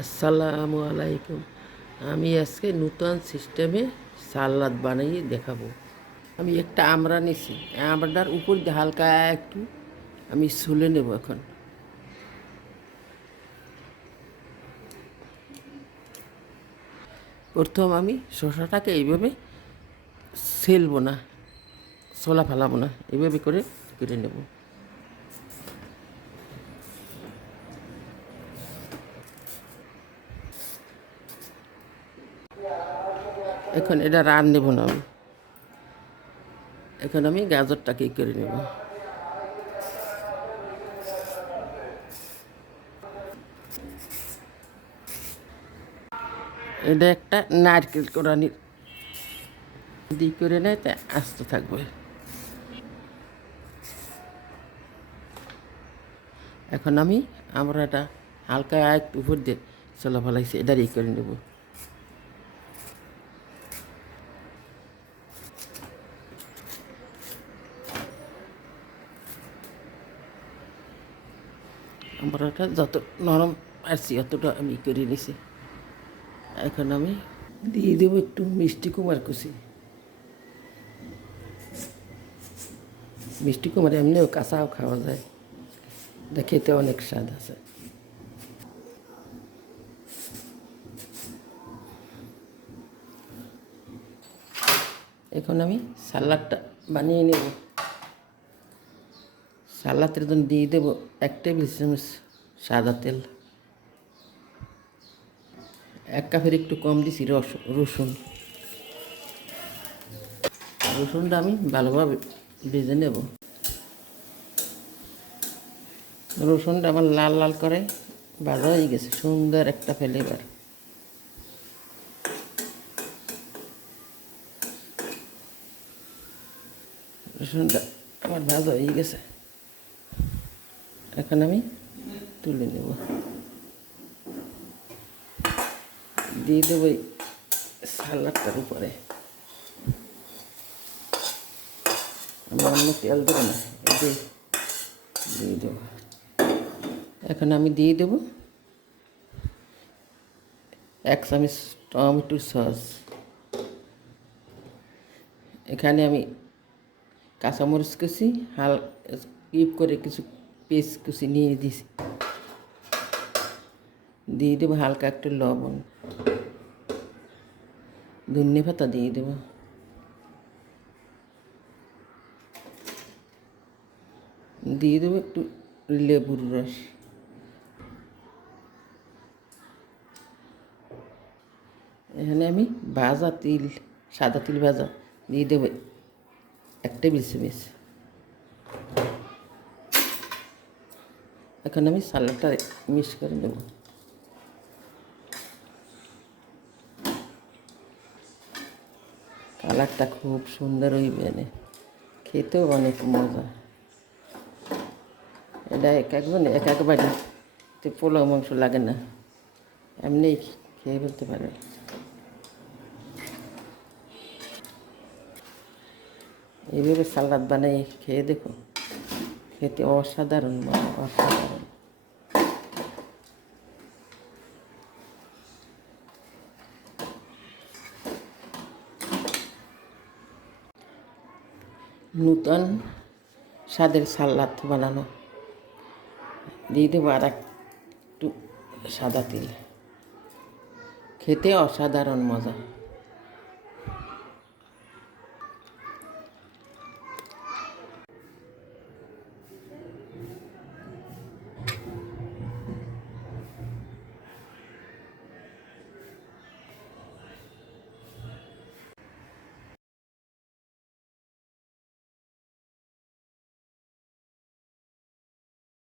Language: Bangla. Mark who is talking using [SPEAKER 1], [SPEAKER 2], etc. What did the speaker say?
[SPEAKER 1] আসসালামু আলাইকুম। আমি আজকে নূতন সিস্টেমে সালাদ বানিয়ে দেখাবো। আমি একটা আমড়া নিছি। আমড়ার উপর দিয়ে হালকা একটু আমি সুলে নেব এখন। প্রথম আমি শসাটাকে এইভাবে সেলবো না, ছোলা ফেলাবো না। এইভাবে করে কেটে নেব। এখন এটা রান নেব না আমি। এখন আমি গাজরটাকে করে নেব। এটা একটা নারকেল কোরআনির দি করে নেয়, তা আস্ত থাকবে। এখন আমি আমরা এটা হালকা একটু উপর দিয়ে চলা ফেলাইছি এটা ই করে নেব। আমরাটা যত নরম পারছি অতটা আমি করে নিছি। এখন আমি দিয়ে দেবো একটু মিষ্টি কুমার কুচি। মিষ্টি কুমার এমনিও কাঁচাও খাওয়া যায়। এটা খেতে অনেক স্বাদ আছে। এখন আমি সালাডটা বানিয়ে নেব। সালাদের জন্য দিয়ে দেবো এক টেবিল চামচ সাদা তেল। এক কাপের একটু কম দিছি রস, রসুন। রসুনটা আমি ভালোভাবে ভেজে নেব। রসুনটা আমার লাল লাল করে ভাজা হয়ে গেছে, সুন্দর একটা ফ্লেভার রসুনটা আমার ভাজা হয়ে গেছে। এখন আমি তুলে নেব। দিয়ে দেবো সালাডটার উপরে। আমি অন্য তেল দেবো না দিয়ে দেবো। এখন আমি দিয়ে দেবো এক চামচ টমেটো সস। এখানে আমি কাঁচামরিচ কুচি হাল ইপ করে কিছু পেস্ট কুচি নিয়ে দিছি। দিয়ে দেবো হালকা একটু লবণ। ধনে পাতা দিয়ে দেবো। দিয়ে দেবো একটু লেবুর রস। এখানে আমি ভাজা তিল, সাদা তিল ভাজা দিয়ে দেবো এক টেবিল চামচ। এখন আমি সালাডটা মিক্স করে নেব। কালারটা খুব সুন্দর হইবে না খেতেও অনেক মজা। এটা এক একজন এক এক বাড়ি। পোলাও মাংস লাগে না। এমনি খেয়ে ফেলতে পারে। এইভাবে সালাদ বানাই খেয়ে দেখো খেতে অসাধারণ মজা অসাধারণ। নূতন স্বাদের সাল্লাদ বানানো। দিয়ে দেবো আর একটু সাদা তেল। খেতে অসাধারণ মজা।